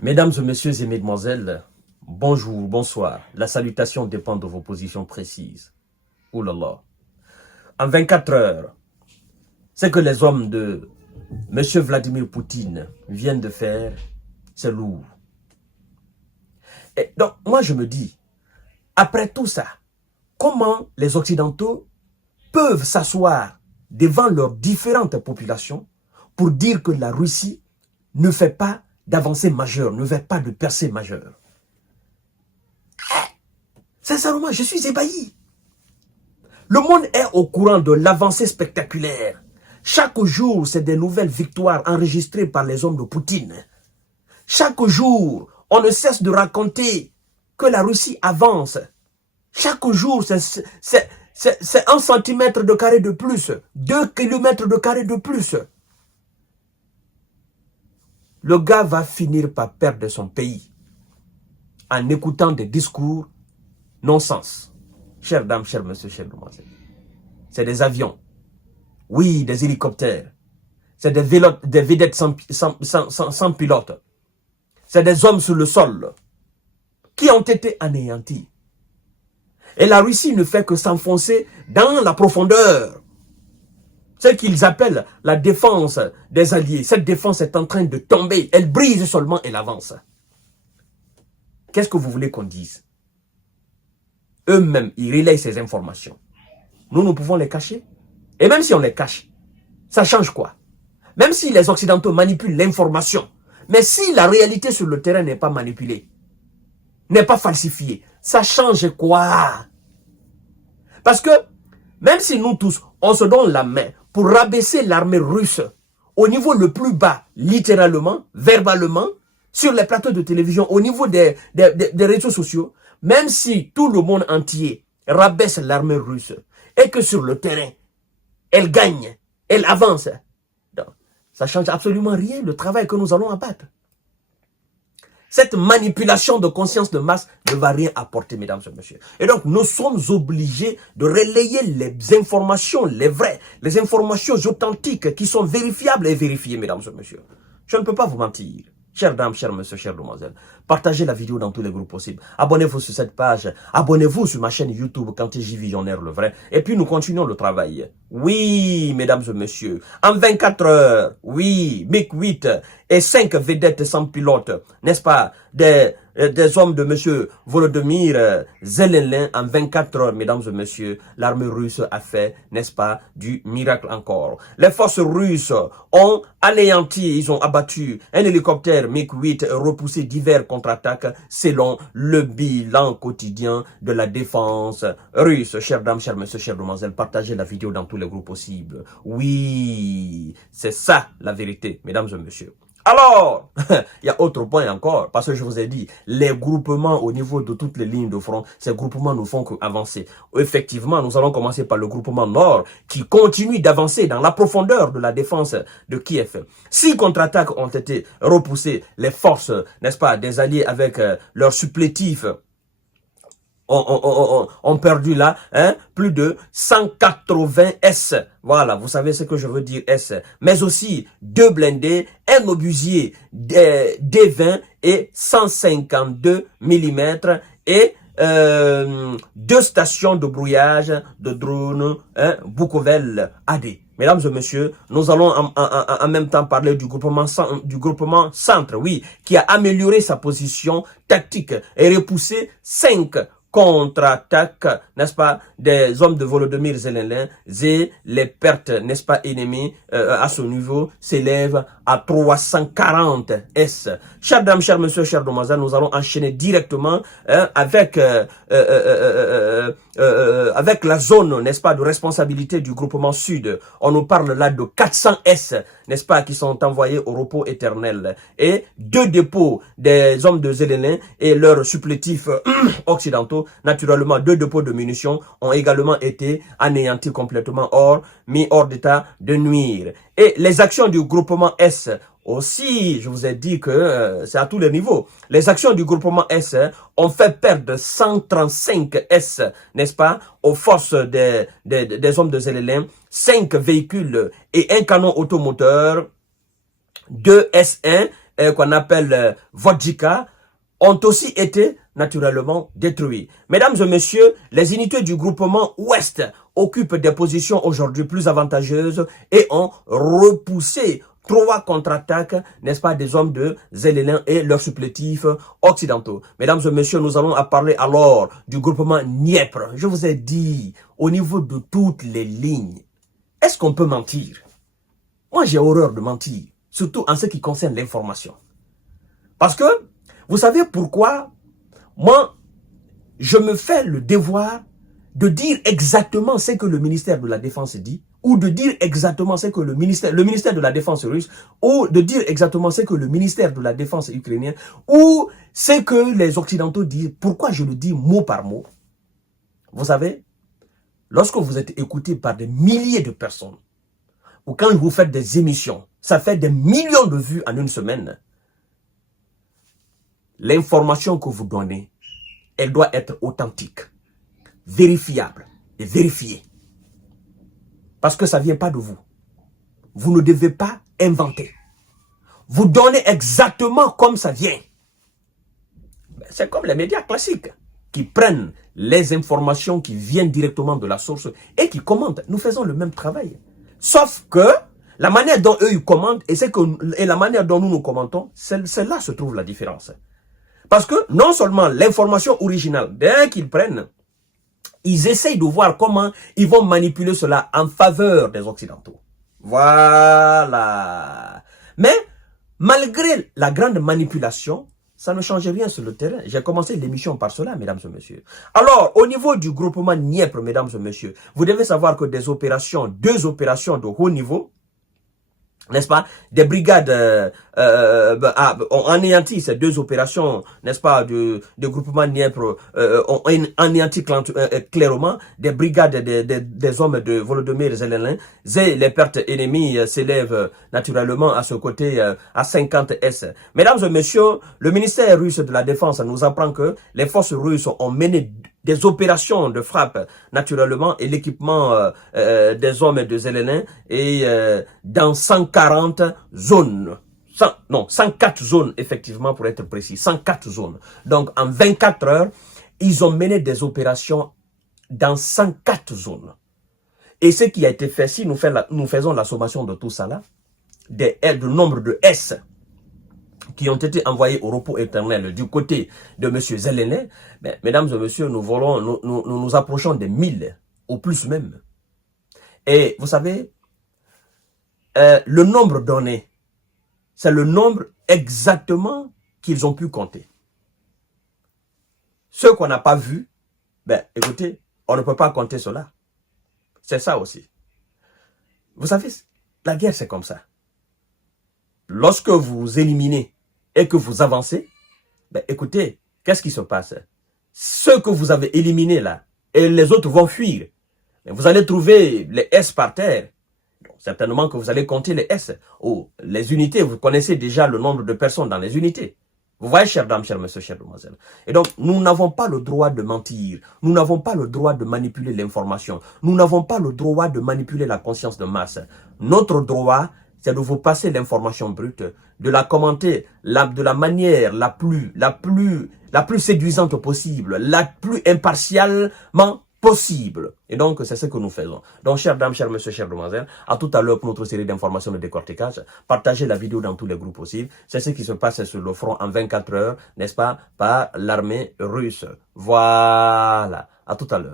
Mesdames et messieurs et mesdemoiselles, bonjour, bonsoir. La salutation dépend de vos positions précises. Ouh là là. En 24 heures, ce que les hommes de M. Vladimir Poutine viennent de faire, c'est lourd. Et donc, moi je me dis, après tout ça, comment les Occidentaux peuvent s'asseoir devant leurs différentes populations pour dire que la Russie ne fait pas d'avancée majeure, ne fait pas de percée majeure. Sincèrement, je suis ébahi. Le monde est au courant de l'avancée spectaculaire. Chaque jour, c'est des nouvelles victoires enregistrées par les hommes de Poutine. Chaque jour, on ne cesse de raconter que la Russie avance. Chaque jour, c'est 1 centimètre de carré de plus, 2 kilomètres de carré de plus. Le gars va finir par perdre son pays en écoutant des discours non-sens. Chères dames, chers messieurs, chères demoiselles, c'est des avions, oui, des hélicoptères, c'est des vedettes sans pilote, c'est des hommes sur le sol qui ont été anéantis. Et la Russie ne fait que s'enfoncer dans la profondeur. Ce qu'ils appellent la défense des alliés. Cette défense est en train de tomber. Elle brise seulement, elle avance. Qu'est-ce que vous voulez qu'on dise? Eux-mêmes, ils relayent ces informations. Nous pouvons les cacher. Et même si on les cache, ça change quoi? Même si les Occidentaux manipulent l'information, mais si la réalité sur le terrain n'est pas manipulée, n'est pas falsifiée, ça change quoi? Parce que même si nous tous, on se donne la main pour rabaisser l'armée russe au niveau le plus bas, littéralement, verbalement, sur les plateaux de télévision, au niveau des réseaux sociaux, même si tout le monde entier rabaisse l'armée russe et que sur le terrain, elle gagne, elle avance, donc, ça ne change absolument rien le travail que nous allons abattre. Cette manipulation de conscience de masse ne va rien apporter, mesdames et messieurs. Et donc, nous sommes obligés de relayer les informations, les vraies, les informations authentiques qui sont vérifiables et vérifiées, mesdames et messieurs. Je ne peux pas vous mentir. Chères dames, chers messieurs, chères demoiselles, partagez la vidéo dans tous les groupes possibles. Abonnez-vous sur cette page. Abonnez-vous sur ma chaîne YouTube Kanteji Visionnaire le vrai. Et puis nous continuons le travail. Oui, mesdames et messieurs, en 24 heures, oui, MiG-8 et 5 vedettes sans pilote, n'est-ce pas, des hommes de monsieur Volodymyr Zelensky en 24 heures, mesdames et messieurs, l'armée russe a fait, n'est-ce pas, du miracle encore. Les forces russes ont anéanti, ils ont abattu un hélicoptère MiG-8 et repoussé divers contre-attaques selon le bilan quotidien de la défense russe. Chères dames, chers messieurs, chères demoiselles, partagez la vidéo dans tous les groupes possibles. Oui, c'est ça la vérité, mesdames et messieurs. Alors, il y a autre point encore, parce que je vous ai dit, les groupements au niveau de toutes les lignes de front, ces groupements ne font qu'avancer. Effectivement, nous allons commencer par le groupement Nord, qui continue d'avancer dans la profondeur de la défense de Kiev. 6 contre-attaques ont été repoussées, les forces, n'est-ce pas, des alliés avec leurs supplétifs, ont perdu là plus de 180 S. Voilà, vous savez ce que je veux dire S. Mais aussi 2 blindés, un obusier D20 et 152 mm et 2 stations de brouillage de drones Bukovel AD. Mesdames et messieurs, nous allons en même temps parler du groupement Centre, oui, qui a amélioré sa position tactique et repoussé 5 contre-attaque, n'est-ce pas, des hommes de Volodymyr Zelensky, et les pertes, n'est-ce pas, ennemies à ce niveau s'élèvent à 340 S. Chers dames, chers messieurs, chers demoiselles, nous allons enchaîner directement avec la zone, n'est-ce pas, de responsabilité du groupement Sud. On nous parle là de 400 S, n'est-ce pas, qui sont envoyés au repos éternel. Et 2 dépôts des hommes de Zelensky et leurs supplétifs occidentaux, naturellement 2 dépôts de munitions ont également été anéantis complètement, mis hors d'état de nuire. Et les actions du groupement S aussi, je vous ai dit que c'est à tous les niveaux. Les actions du groupement S ont fait perdre 135 S, n'est-ce pas, aux forces des hommes de Zelensky, 5 véhicules et un canon automoteur, 2 S1 qu'on appelle Vodjika, ont aussi été naturellement détruits. Mesdames et messieurs, les unités du groupement Ouest occupent des positions aujourd'hui plus avantageuses et ont repoussé 3 contre-attaques, n'est-ce pas, des hommes de Zélénin et leurs supplétifs occidentaux. Mesdames et messieurs, nous allons parler alors du groupement Dniepr. Je vous ai dit, au niveau de toutes les lignes, est-ce qu'on peut mentir? Moi, j'ai horreur de mentir, surtout en ce qui concerne l'information. Parce que, vous savez pourquoi moi, je me fais le devoir de dire exactement ce que le ministère de la Défense dit, ou de dire exactement ce que le ministère de la Défense russe, ou de dire exactement ce que le ministère de la Défense ukrainien, ou ce que les Occidentaux disent. Pourquoi je le dis mot par mot? Vous savez, lorsque vous êtes écouté par des milliers de personnes, ou quand vous faites des émissions, ça fait des millions de vues en une semaine, l'information que vous donnez, elle doit être authentique, vérifiable et vérifiée. Parce que ça ne vient pas de vous. Vous ne devez pas inventer. Vous donnez exactement comme ça vient. C'est comme les médias classiques qui prennent les informations qui viennent directement de la source et qui commentent. Nous faisons le même travail. Sauf que la manière dont eux ils commentent et la manière dont nous commentons, c'est là se trouve la différence. Parce que non seulement l'information originale, dès qu'ils prennent, ils essayent de voir comment ils vont manipuler cela en faveur des Occidentaux. Voilà. Mais malgré la grande manipulation, ça ne change rien sur le terrain. J'ai commencé l'émission par cela, mesdames et messieurs. Alors, au niveau du groupement Dniepr, mesdames et messieurs, vous devez savoir que deux opérations de haut niveau, n'est-ce pas, des brigades ont anéanti ces 2 opérations, n'est-ce pas, de groupement Dniepr, ont anéanti clairement des brigades des hommes de Volodymyr Zelensky. Les pertes ennemies s'élèvent naturellement à ce côté à 50 S. Mesdames et messieurs, le ministère russe de la Défense nous apprend que les forces russes ont mené des opérations de frappe, naturellement, et l'équipement des hommes de Zelensky est dans 140 zones. 104 zones, effectivement, pour être précis. 104 zones. Donc, en 24 heures, ils ont mené des opérations dans 104 zones. Et ce qui a été fait, si nous faisons la sommation de tout ça là, du nombre de S qui ont été envoyés au repos éternel du côté de M. Zelensky, mesdames et messieurs, nous approchons des 1000, au plus même. Et vous savez, le nombre donné, c'est le nombre exactement qu'ils ont pu compter. Ceux qu'on n'a pas vus, écoutez, on ne peut pas compter cela. C'est ça aussi. Vous savez, la guerre c'est comme ça. Lorsque vous éliminez et que vous avancez, écoutez, qu'est-ce qui se passe? Ceux que vous avez éliminés là, et les autres vont fuir. Vous allez trouver les S par terre. Donc, certainement que vous allez compter les S. Ou les unités, vous connaissez déjà le nombre de personnes dans les unités. Vous voyez, chères dames, chers messieurs, chères demoiselles. Et donc, nous n'avons pas le droit de mentir. Nous n'avons pas le droit de manipuler l'information. Nous n'avons pas le droit de manipuler la conscience de masse. Notre droit, c'est de vous passer l'information brute, de la commenter de la manière la plus séduisante possible, la plus impartialement possible. Et donc, c'est ce que nous faisons. Donc, chères dames, chers messieurs, chères demoiselles, à tout à l'heure pour notre série d'informations de décortiquage. Partagez la vidéo dans tous les groupes possibles. C'est ce qui se passe sur le front en 24 heures, n'est-ce pas, par l'armée russe. Voilà. À tout à l'heure.